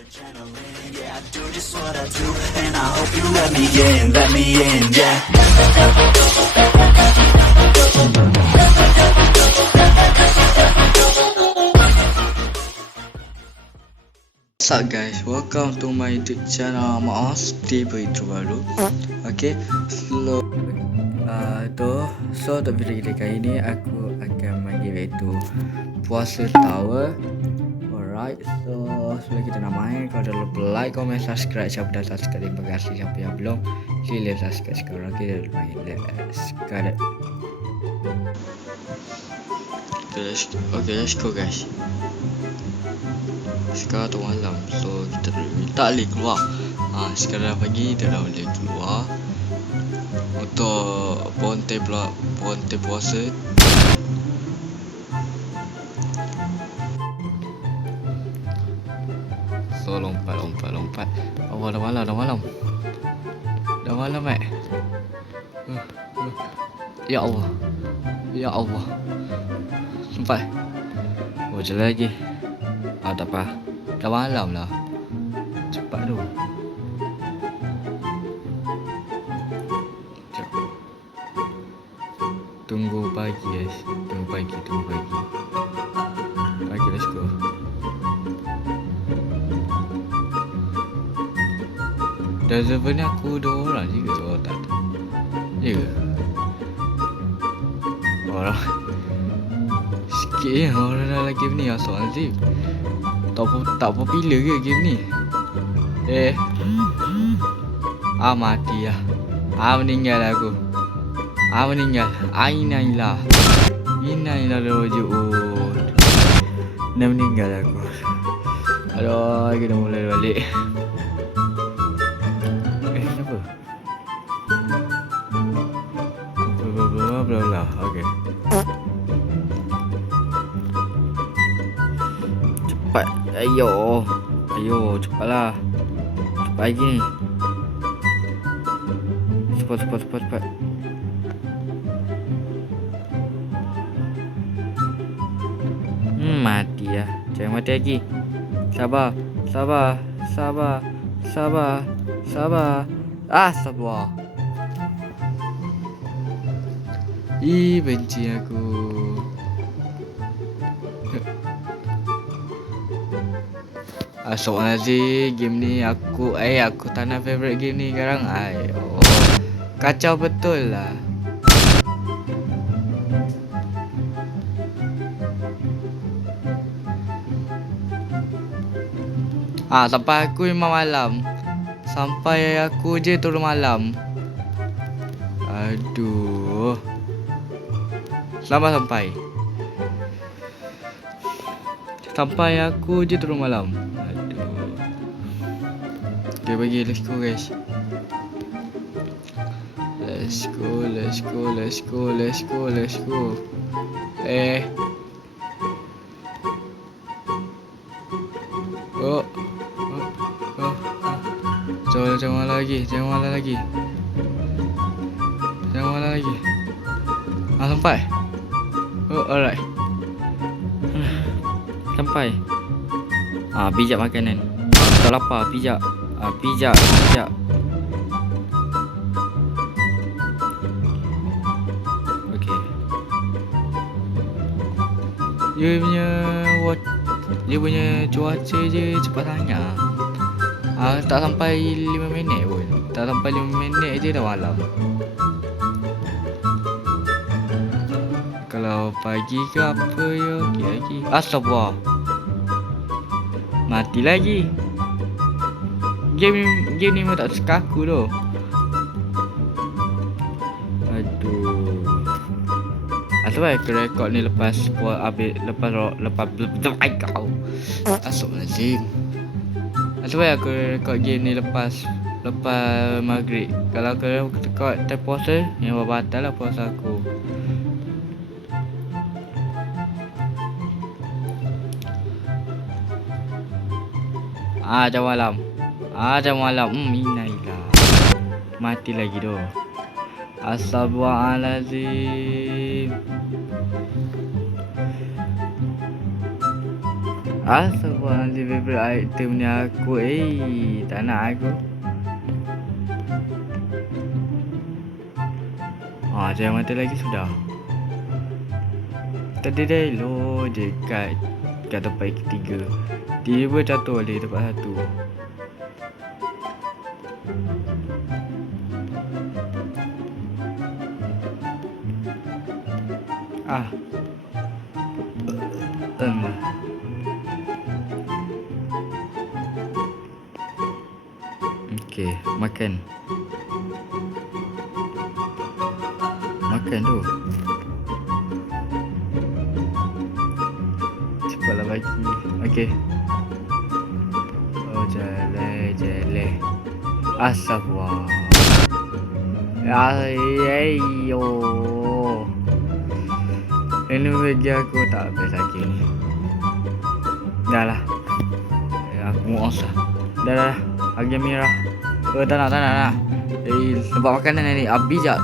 adrenaline, yeah, I do just what I do, and I hope you let me in, yeah. What's up guys, welcome to my YouTube channel. Maaf, tiba intro baru. Okay, so untuk video kita kali ni aku akan main game iaitu Puasa Tower. Alright, so sebelum kita nak main, kau dah lupa like, comment, subscribe. Siapa dah subscribe, terima kasih. Siapa yang belum, sila subscribe sekarang. Okay, main. Let's get it. Okay, let's go guys. Sekarang tu malam, so kita tak boleh keluar. Sekarang pagi kita dah boleh keluar untuk ponte puasa. So lompat. Oh, dah malam. Dah malam Ya Allah. Sampai. Oh, jalan lagi. Tak apa. Dah malam lah. Cepat tu. Tunggu pagi guys. Tunggu pagi. Okay, let's go. Dah server ni aku 2 orang juga. Oh tak. Ya ke? Orang sikit je orang dalam game ni. Astagfirullahaladzim. Tak popular ke game ni? Mati lah. Meninggal aku. Meninggal. Innalillahi raji'un. Dah meninggal aku. Aduh, kita mulai balik. Kenapa? Bla. Okay. Cepat. Ayo, cepatlah. Cepat lagi ni. Cepat. Mati ya. Jangan mati lagi. Sabar. Sabar. Benci aku. Astagfirullahaladzim, game ni aku tak nak favorite game ni sekarang. Kacau betul lah. Sampai aku memang malam. Sampai aku je turun malam. Aduh. Selamat sampai. Sampai aku je turun malam. Aduh. Okay, bagi. Let's go guys. Let's go. Jangan malah lagi. Sampai. Alright. Sampai. Pijak makanan. Tak lapar, pijak. Pijak. Okey. Dia punya cuaca je cepat sangat. Tak sampai 5 minit pun. Tak sampai 5 minit je dah malam. Kalau pagi ke apa ya, okey lagi. Astagfirullah. Mati lagi. Game ni memang tak suka aku tu. Aduh. Asal aku rekod ni lepas kau. Astagfirullahaladzim. Asal aku rekod game ni lepas maghrib. Kalau aku rekod time puasa, memang batal lah puasa aku. Jam malam. Innalillahi. Mati lagi tu. Astagfirullahaladzim. Astaghfirullahaladzim, favorite item ni aku. Tak nak aku. Jangan mati lagi sudah. Tadi dah elok je kat tempat ketiga. Tiba jatuh balik tempat satu. Okey, makan. Makan tu. Cepatlah bagi. Okey. Oh, jalan. Astagfirullah. Ayo. Ini bagi aku tak habis lagi ni. Dah lah. Aku mau usah. Dah. Lagi merah. Tak nak. Nampak makanan ni. Bijak.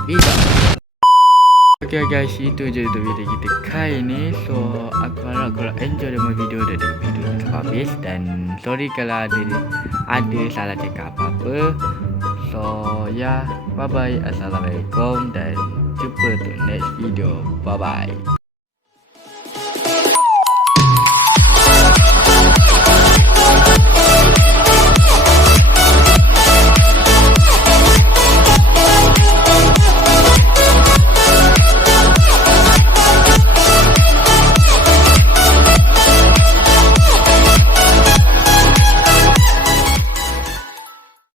Okay guys, itu je untuk video kita kali ni. So, aku harap korang enjoy dengan video dan video ni sampai habis. Dan sorry kalau ada salah cakap apa-apa. So, bye bye. Assalamualaikum dan jumpa untuk next video. Bye bye.